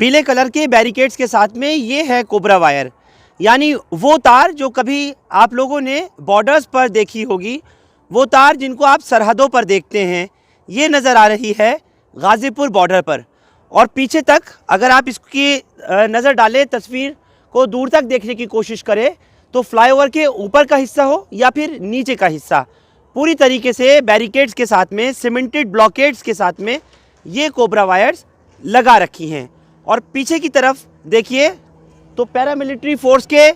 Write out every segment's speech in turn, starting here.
पीले कलर के बैरिकेड्स के साथ में ये है कोबरा वायर, यानी वो तार जो कभी आप लोगों ने बॉर्डर्स पर देखी होगी, वो तार जिनको आप सरहदों पर देखते हैं। ये नज़र आ रही है गाज़ीपुर बॉर्डर पर। और पीछे तक अगर आप इसकी नज़र डालें, तस्वीर को दूर तक देखने की कोशिश करें, तो फ्लाईओवर के ऊपर का हिस्सा हो या फिर नीचे का हिस्सा, पूरी तरीके से बैरिकेड्स के साथ में, सीमेंटेड ब्लॉकेड्स के साथ में ये कोबरा वायर्स लगा रखी हैं। और पीछे की तरफ देखिए तो पैरामिलिट्री फोर्स के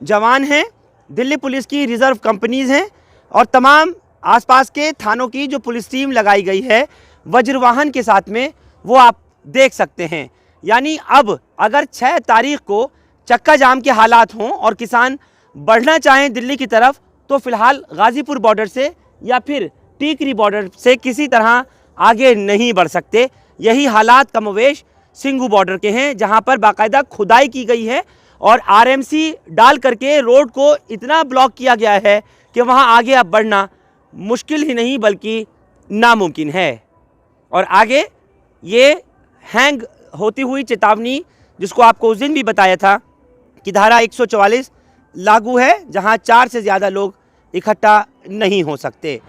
जवान हैं, दिल्ली पुलिस की रिज़र्व कंपनीज़ हैं और तमाम आसपास के थानों की जो पुलिस टीम लगाई गई है वज्रवाहन के साथ में, वो आप देख सकते हैं। यानी अब अगर 6 तारीख को चक्का जाम के हालात हों और किसान बढ़ना चाहें दिल्ली की तरफ, तो फिलहाल गाज़ीपुर बॉर्डर से या फिर टीकरी बॉर्डर से किसी तरह आगे नहीं बढ़ सकते। यही हालात कमोवेश सिंघू बॉर्डर के हैं, जहां पर बाकायदा खुदाई की गई है और आरएमसी डाल करके रोड को इतना ब्लॉक किया गया है कि वहां आगे अब बढ़ना मुश्किल ही नहीं बल्कि नामुमकिन है। और आगे ये हैंग होती हुई चेतावनी, जिसको आपको उस दिन भी बताया था कि धारा 144 लागू है, जहां 4 से ज़्यादा लोग इकट्ठा नहीं हो सकते।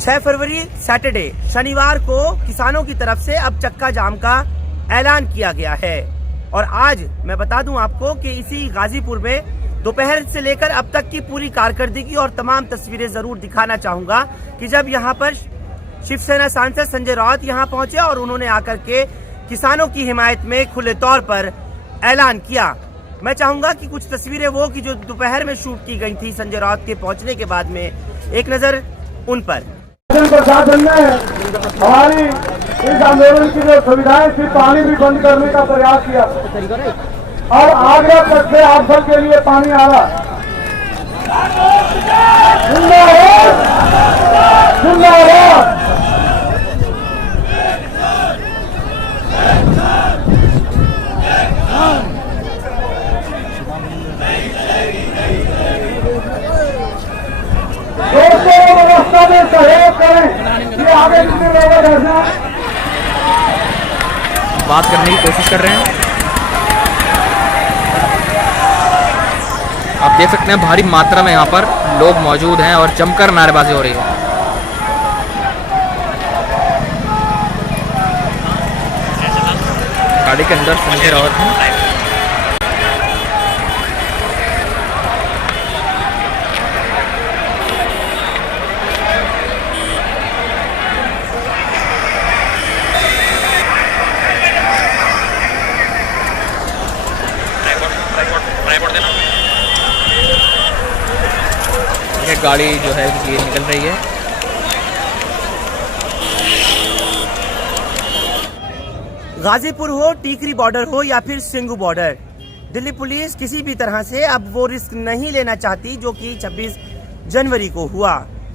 छह फरवरी सैटरडे शनिवार को किसानों की तरफ से अब चक्का जाम का ऐलान किया गया है। और आज मैं बता दूं आपको कि इसी गाजीपुर में दोपहर से लेकर अब तक की पूरी कारकर्दगी और तमाम तस्वीरें जरूर दिखाना चाहूंगा कि जब यहां पर शिवसेना सांसद संजय राउत यहां पहुंचे और उन्होंने आकर के किसानों की हिमायत में खुले तौर पर ऐलान किया। मैं चाहूंगा कि कुछ तस्वीरें वो कि जो दोपहर में शूट की गई थी संजय राउत के पहुंचने के बाद में, एक नजर उन पर। प्रशासन ने हमारी इस आंदोलन की जो सुविधाएं थी, पानी भी बंद करने का प्रयास किया और आगरा तक से आप सबके लिए पानी आ रहा। व्यवस्था में सहयोग करें, ये आगे कितने लोग बात करने की कोशिश कर रहे हैं। आप देख सकते हैं भारी मात्रा में यहाँ पर लोग मौजूद हैं और जमकर नारेबाजी हो रही है। गाड़ी के अंदर संजय राउत हैं। गाड़ी जो है ये निकल रही है। गाजीपुर हो, टीकरी बॉर्डर हो या फिर सिंघू बॉर्डर, दिल्ली पुलिस किसी भी तरह से अब वो रिस्क नहीं लेना चाहती जो कि 26 जनवरी को हुआ।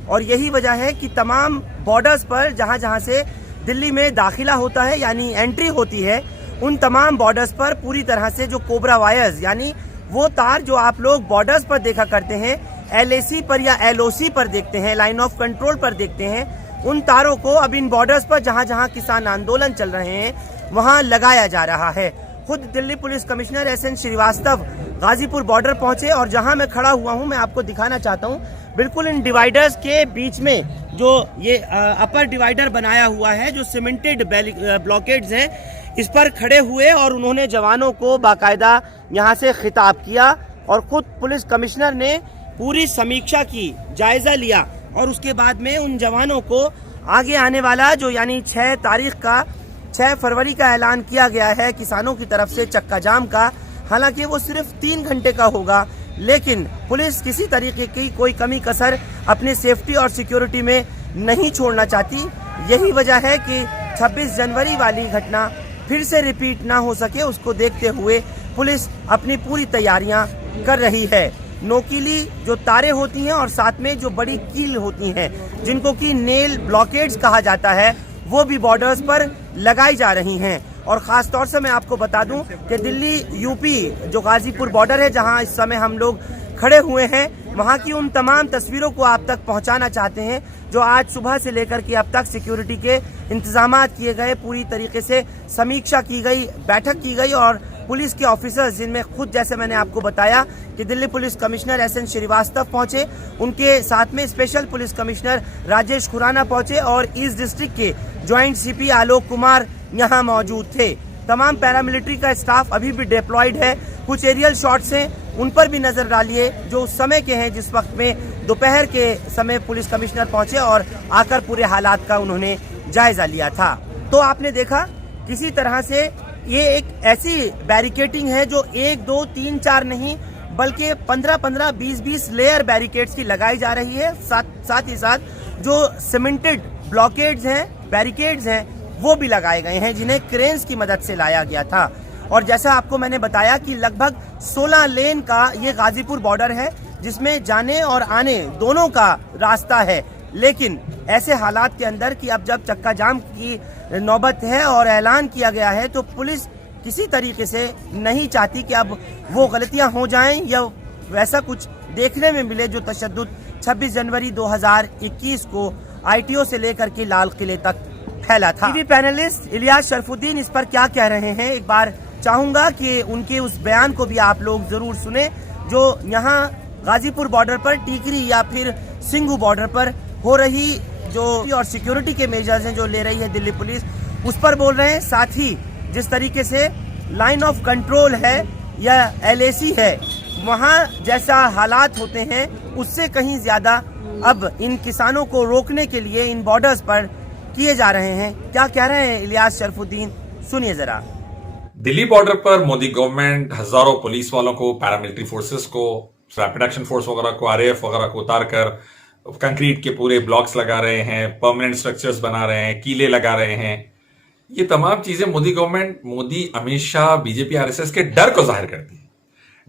और यही वजह है कि तमाम बॉर्डर्स पर जहां जहां से दिल्ली में दाखिला होता है यानी एंट्री होती है, उन तमाम बॉर्डर्स पर पूरी तरह से जो कोबरा वायर्स यानी वो तार जो आप लोग बॉर्डर्स पर देखा करते हैं, LAC पर या LOC पर देखते हैं, लाइन ऑफ कंट्रोल पर देखते हैं, उन तारों को अब इन बॉर्डर्स पर जहां जहां किसान आंदोलन चल रहे हैं वहां लगाया जा रहा है। खुद Delhi police commissioner SN Shrivastava Ghazipur border पहुंचे और जहां मैं खड़ा हुआ हूं मैं आपको दिखाना चाहता हूं, बिल्कुल इन डिवाइडर्स के बीच में जो ये अपर डिवाइडर बनाया हुआ है, जो सीमेंटेड ब्लॉकेड्स हैं, इस पर खड़े हुए और उन्होंने जवानों को बाकायदा यहाँ से खिताब किया और खुद पुलिस कमिश्नर ने पूरी समीक्षा की, जायजा लिया और उसके बाद में उन जवानों को आगे आने वाला जो यानी 6 फरवरी का ऐलान किया गया है किसानों की तरफ से चक्का जाम का, हालांकि वो सिर्फ 3 घंटे का होगा, लेकिन पुलिस किसी तरीके की कोई कमी कसर अपनी सेफ्टी और सिक्योरिटी में नहीं छोड़ना चाहती। यही वजह है कि 26 जनवरी वाली घटना फिर से रिपीट ना हो सके, उसको देखते हुए पुलिस अपनी पूरी तैयारियां कर रही है। नोकीली जो तारें होती हैं और साथ में जो बड़ी कील होती हैं, जिनको कि नेल ब्लॉकेड्स कहा जाता है, वो भी बॉर्डर्स पर लगाई जा रही हैं। और ख़ास तौर से मैं आपको बता दूं कि दिल्ली यूपी जो गाजीपुर बॉर्डर है, जहां इस समय हम लोग खड़े हुए हैं, वहां की उन तमाम तस्वीरों को आप तक पहुंचाना चाहते हैं जो आज सुबह से लेकर के अब तक सिक्योरिटी के इंतजाम किए गए, पूरी तरीके से समीक्षा की गई, बैठक की गई और पुलिस के ऑफिसर्स, जिनमें खुद जैसे मैंने आपको बताया कि Delhi police commissioner SN Shrivastava पहुंचे, उनके साथ में special police commissioner Rajesh Khurana पहुंचे और ईस्ट डिस्ट्रिक्ट के ज्वाइंट CP आलोक कुमार यहां मौजूद थे। तमाम पैरामिलिट्री का स्टाफ अभी भी डिप्लॉयड है। कुछ एरियल शॉट्स हैं, उन पर भी नजर डालिए जो उस समय के हैं जिस वक्त में दोपहर के समय पुलिस कमिश्नर पहुंचे और आकर पूरे हालात का उन्होंने जायजा लिया था। तो आपने देखा किसी तरह से ये एक ऐसी बैरिकेटिंग है जो 1, 2, 3, 4 नहीं बल्कि 15-15, 20-20 लेयर बैरिकेड्स की लगाई जा रही है। साथ ही साथ जो सीमेंटेड ब्लॉकेड्स हैं, बैरिकेड्स हैं, वो भी लगाए गए हैं जिन्हें क्रेन्स की मदद से लाया गया था। और जैसा आपको मैंने बताया कि लगभग 16 लेन का ये गाजीपुर बॉर्डर है जिसमें जाने और आने दोनों का रास्ता है। लेकिन ऐसे हालात के अंदर कि अब जब चक्का जाम की नौबत है और ऐलान किया गया है, तो पुलिस किसी तरीके से नहीं चाहती कि अब वो गलतियां हो जाएं या वैसा कुछ देखने में मिले जो तशद्दुद 26 जनवरी 2021 को ITO से लेकर के लाल किले तक फैला था। टीवी पैनलिस्ट इलियास शरफुद्दीन इस पर क्या कह रहे हैं, एक बार चाहूंगा कि उनके उस बयान को भी आप लोग जरूर सुने जो यहाँ गाजीपुर बॉर्डर पर टीकरी या फिर सिंघू बॉर्डर पर हो रही जो और सिक्योरिटी के मेजर्स हैं जो ले रही है दिल्ली पुलिस, उस पर बोल रहे हैं। साथ ही जिस तरीके से लाइन ऑफ कंट्रोल है या LAC है, वहाँ जैसा हालात होते हैं उससे कहीं ज्यादा अब इन किसानों को रोकने के लिए इन बॉर्डर्स पर किए जा रहे हैं। क्या कह रहे हैं इलियास शरफुद्दीन, सुनिए जरा। दिल्ली बॉर्डर पर मोदी गवर्नमेंट हजारों पुलिस वालों को, पैरामिलिट्री फोर्सेस को, रैपिड एक्शन फोर्स वगैरह को, RAF वगैरह को उतार कर कंक्रीट के पूरे ब्लॉक्स लगा रहे हैं, परमानेंट स्ट्रक्चर्स बना रहे हैं, कीले लगा रहे हैं। ये तमाम चीजें Modi government, Modi, Amit Shah, BJP RSS के डर को जाहिर करती है।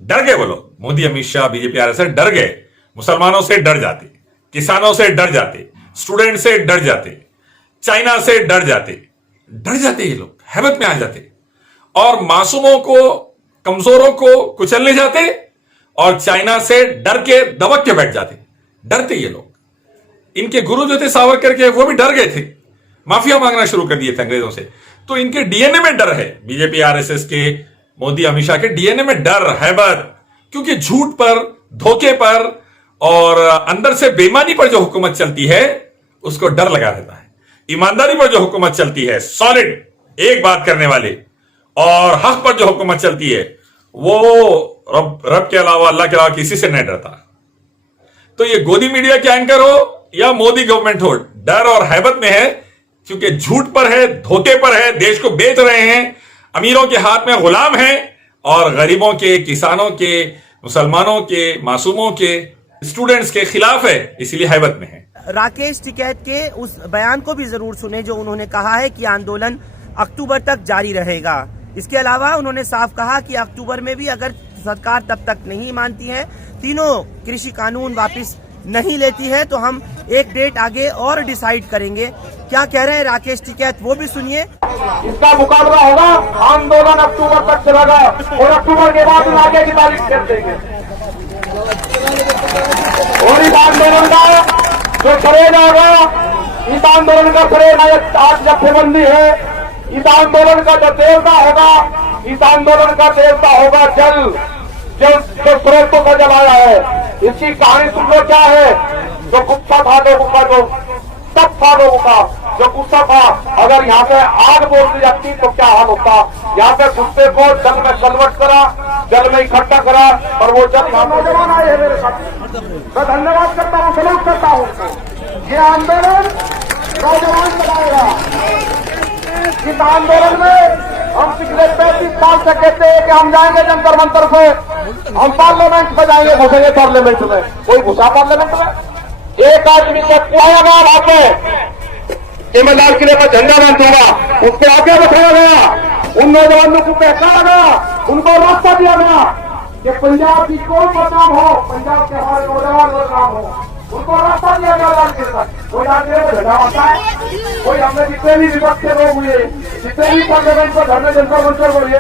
डर गए वो लोग, मोदी, अमित शाह, BJP RSS डर गए। मुसलमानों से डर जाते, किसानों से डर जाते, स्टूडेंट से डर जाते, चाइना से डर जाते ये लोग हैबत में आ जाते और मासूमों को, कमजोरों को कुचलने जाते और चाइना से डर के दबक के बैठ जाते। डरते ये लोग। इनके गुरु जो थे सावरकर के, वो भी डर गए थे, माफिया मांगना शुरू कर दिए थे अंग्रेजों से। तो इनके DNA में डर है, BJP RSS के, मोदी, अमित शाह के DNA में डर, हैबत, क्योंकि झूठ पर, धोखे पर और अंदर से बेईमानी पर जो हुकूमत चलती है उसको डर लगा देता है। ईमानदारी पर जो हुकूमत चलती है, सॉलिड एक बात करने वाले, और हक पर जो हुकूमत चलती है, वो रब के अलावा, अल्लाह के अलावा किसी से नहीं डरता। तो ये गोदी मीडिया के एंकर हो या मोदी गवर्नमेंट हो, डर और हैबत में है क्योंकि झूठ पर है, धोखे पर है, देश को बेच रहे हैं, अमीरों के हाथ में गुलाम हैं और गरीबों के, किसानों के, मुसलमानों के, मासूमों के, स्टूडेंट्स के खिलाफ है, इसलिए हैबत में है। राकेश टिकैत के उस बयान को भी जरूर सुने जो उन्होंने कहा है कि आंदोलन अक्टूबर तक जारी रहेगा। इसके अलावा उन्होंने साफ कहा कि अक्टूबर में भी अगर सरकार तब तक नहीं मानती है, तीनों कृषि कानून वापस नहीं लेती है, तो हम एक डेट आगे और डिसाइड करेंगे। क्या कह रहे हैं राकेश टिकैत, वो भी सुनिए। इसका मुकाबला होगा, आंदोलन अक्टूबर तक चलेगा और अक्टूबर के बाद आगे की तारीख कर देंगे। और इस आंदोलन का जो करेगा होगा, इस आंदोलन का करेगा आज जत्थेबंदी है। इस आंदोलन का जो देवता होगा, इस आंदोलन का देवता होगा जल, जो स्रोतों का जलाया है। इसकी कहानी सुन लो क्या है। जो गुस्सा था लोगों का, जो तप था लोगों का, जो गुस्सा था, अगर यहाँ पे आग बोल दी जाती तो क्या हाल होता। यहाँ पे गुस्से को जल में कन्वर्ट करा, जल में इकट्ठा करा और वो जल नौजवान आए हैं मेरे साथ। मैं धन्यवाद करता हूँ, सलूट करता हूँ। ये आंदोलन नौजवान चलाएगा। इस आंदोलन में हम पिछले 35 साल से कहते हैं कि हम जाएंगे जंतर मंतर से, हम पार्लियामेंट में जाएंगे, घुसेंगे पार्लियामेंट में। कोई घुसा पार्लियामेंट में? एक आदमी को पुराया गया वहां पे, मैं लाल किले पर झंडा बांधूंगा, उसको आगे बैठाया गया। उन नौजवानों को पहचाना गया, उनको रास्ता दिया गया कि पंजाब की कोई बदनाम हो, पंजाब के हमारे नौजवान बदनाम हो, उनको रास्ता दिया गया लाल किले तक। कोई आगे झंडा होता है, कोई हमने जितने भी विपक्ष के लोग हुए, जितने भी पार्लियामेंट को धरने जंतर मंतर को हुए,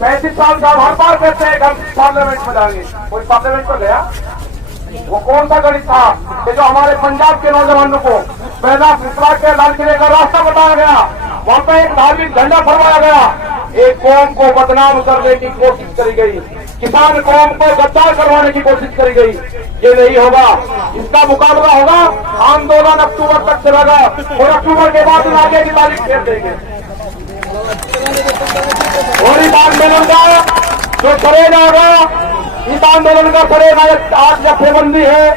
35 साल का हर बार कहते हैं हम पार्लियामेंट में जाएंगे, कोई पार्लियामेंट में गया? वो कौन सा गणित था कि जो हमारे पंजाब के नौजवानों को पहला फिसला के लाल किले का रास्ता बताया गया, वहां पे एक धार्मिक झंडा फरमाया गया, एक कौम को बदनाम करने की कोशिश करी गई, किसान कौम को गद्दार करवाने की कोशिश करी गई। ये नहीं होगा, इसका मुकाबला होगा। आंदोलन अक्टूबर तक चलेगा और अक्टूबर के बाद आगे की तारीख फेर देंगे। और इस आंदोलन का जो करेगा होगा, इस आंदोलन का करेगा आज जत्थेबंदी है।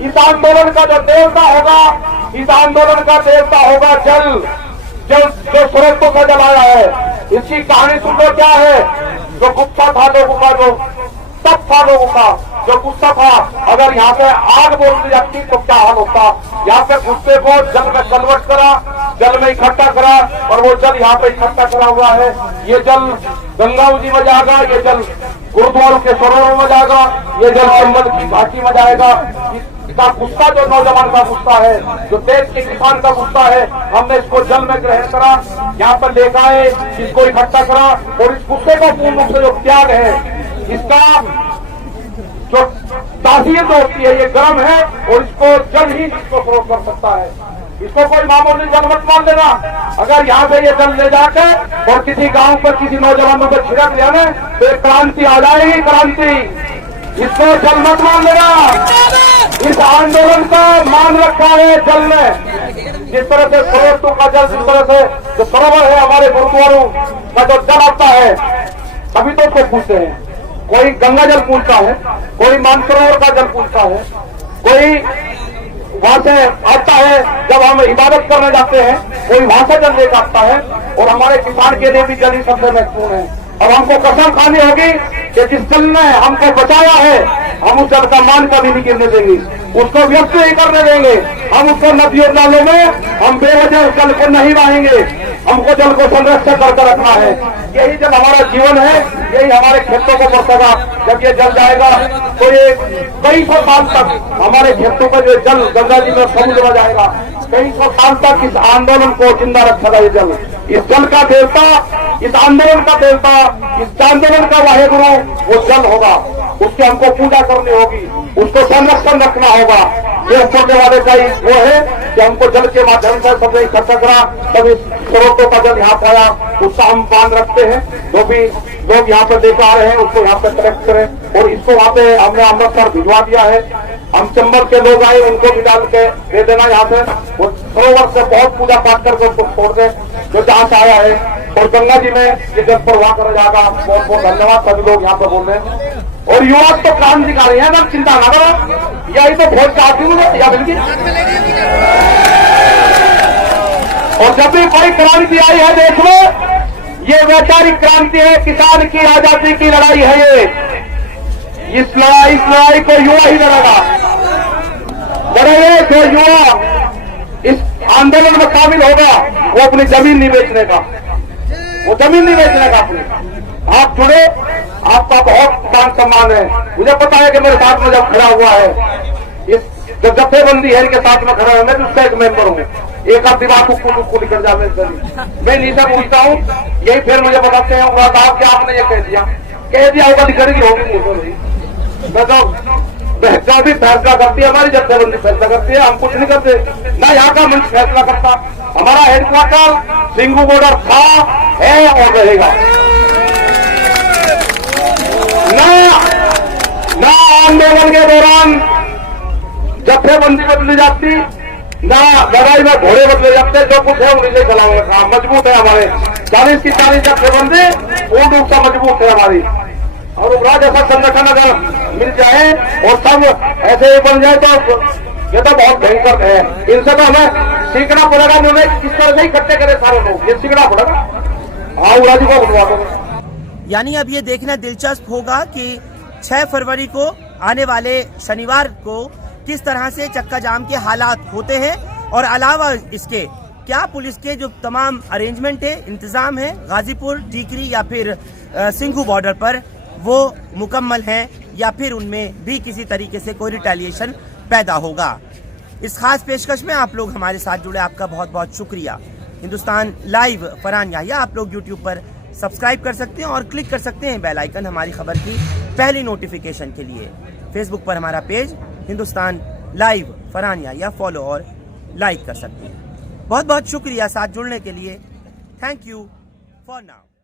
इस आंदोलन का जो देवता होगा, इस आंदोलन का देवता होगा जल, जो सूरजों का जलाया है। इसकी कहानी सुन लो क्या है। जो गुस्सा था लोगों का, जो तप था लोगों का, जो गुस्सा था, अगर यहाँ पे आग बोल दी जाती तो क्या हाल होता। यहाँ पे गुस्से को जल में कन्वर्ट करा, जल में इकट्ठा करा, और वो जल यहाँ पे इकट्ठा करा हुआ है। ये जल गंगा जी में जाएगा, ये जल गुरुद्वारों के सरोवरों में जाएगा, ये जल चंबल की घाटी में जाएगा। इसका गुस्सा जो नौजवान का गुस्सा है, जो देश के किसान का गुस्सा है, हमने इसको जल में ग्रहण करा, यहाँ पर लेकर आए, इसको इकट्ठा करा, और इस गुस्से को पूर्ण रूप से जो त्याग है, इसका जो तासीर जो होती है, ये गर्म है, और इसको जल ही इसको फरोख कर सकता है। इसको कोई मामूली जल मत मान लेना। अगर यहाँ से ये जल ले जाके और किसी गांव पर किसी नौजवानों पर छिड़क लिया ना, तो एक क्रांति आ जाएगी, क्रांति। इसको जल मत मान लेना। इस आंदोलन का मान रखा है जल में। जिस तरह से सरोवरों का जल, जिस तरह से जो सरोवर है हमारे गुरुद्वारों का जो जल आता है, अभी तो उसको पूछते हैं, कोई गंगा जल पूछता है, कोई मानसरोवर का जल पूछता है, कोई वहां से आता है जब हम इबादत करने जाते हैं, कोई वहां से जल लेकर आता है। और हमारे किसान के लिए भी जल ही सबसे महत्वपूर्ण है। अब हमको कसम खानी होगी कि जिस जल ने हमको बचाया है, हम उस जल का मान कभी नहीं गिरने देंगे, उसको व्यर्थ नहीं करने देंगे। हम उसको नदियों नालों में हम बेवजह जल को नहीं बहाएंगे। हमको जल को संरक्षित करके रखना है। यही जल हमारा जीवन है, यही हमारे खेतों को बरसेगा। जब ये जल जाएगा तो ये कई सौ साल तक हमारे खेतों का जो जल गंगा जी में समुद्र में जाएगा। कई सौ साल तक इस आंदोलन को जिंदा रखेगा ये जल। इस जल का देवता, इस आंदोलन का देवता, इस आंदोलन का वाहेगुरु वो जल होगा। उसकी हमको पूजा करनी होगी, उसको संरक्षण रखना होगा। ये छोटे वाले का वो है कि हमको जल के माध्यम से सबने इकट्ठा करा, तब इस स्रोतों का जल यहाँ पाया, उसका हम मान रखते हैं। जो भी लोग यहाँ पे लेकर आ रहे हैं उसको यहाँ पे कलेक्ट करें, और इसको वहाँ पे हमने अमृतसर भिजवा दिया है। हम चंबल के लोग आए, उनको भी डाल के दे देना यहाँ पे। वो सरोवर से बहुत पूजा पाठ करके उसको छोड़ दें जो जहाँ से आया है। और गंगा जी में ये जल प्रवाह करा जाएगा। बहुत बहुत धन्यवाद। सभी लोग यहाँ पे बोल रहे हैं, और युवा तो क्रांतिकारी है ना, चिंता ना करो। यही तो भोज चाहती हूँ या बिल्कुल। और जब भी कोई क्रांति आई है देश में, ये वैचारिक क्रांति है, किसान की आजादी की लड़ाई है। ये इस लड़ाई को युवा ही लड़ेगा। लड़ेंगे जो युवा इस आंदोलन में शामिल होगा, वो अपनी जमीन नहीं बेचने का, वो जमीन नहीं बेचने का अपनी। आप जुड़े, आपका बहुत मान सम्मान है। मुझे पता है कि मेरे साथ में जब खड़ा हुआ है, इस जब जत्थेबंदी है इनके साथ में खड़ा है, मैं भी उसका एक मेंबर हूँ। एक आध बात उसको निकल जाने से मैं नीचे पूछता हूँ, यही फिर मुझे बताते हैं साहब कि आपने ये कह दिया होगा, दिखेगी होगी। मैं तो भी फैसला करती है, हमारी जत्थेबंदी फैसला करती है, हम कुछ नहीं करते ना। यहाँ का मंच फैसला करता। हमारा हेडक्वार्टर सिंगू बॉर्डर था, है और रहेगा। ना आंदोलन के दौरान जत्थेबंदी बदली जाती, ना लड़ाई में घोड़े बदले जाते। जो कुछ है उन्हीं से चलाएंगे। मजबूत है हमारे 40 की 40 जत्थेबंदी पूर्ण रूप से मजबूत है हमारी। और उग्रवाद ऐसा संगठन अगर मिल जाए और सब ऐसे ही बन जाए तो ये तो बहुत भयंकर है। इनसे तो हमें सीखना पड़ेगा। उन्होंने किस तरह से इकट्ठे करे सारे लोग, ये सीखना पड़ेगा। हाँ, उग्रवादी को बुलवा दो। यानी अब ये देखना दिलचस्प होगा कि 6 फरवरी को आने वाले शनिवार को किस तरह से चक्का जाम के हालात होते हैं। और अलावा इसके क्या पुलिस के जो तमाम अरेंजमेंट है, इंतज़ाम है गाज़ीपुर, टीकरी या फिर सिंघू बॉर्डर पर, वो मुकम्मल हैं या फिर उनमें भी किसी तरीके से कोई रिटेलिएशन पैदा होगा। इस खास पेशकश में आप लोग हमारे साथ जुड़े, आपका बहुत बहुत शुक्रिया। हिंदुस्तान लाइव फरहान याहिया आप लोग यूट्यूब पर सब्सक्राइब कर सकते हैं और क्लिक कर सकते हैं बेल आइकन हमारी खबर की पहली नोटिफिकेशन के लिए। फेसबुक पर हमारा page Hindustan live Farhan Yahiya follow और लाइक कर सकते हैं। बहुत बहुत शुक्रिया साथ जुड़ने के लिए। Thank you for now.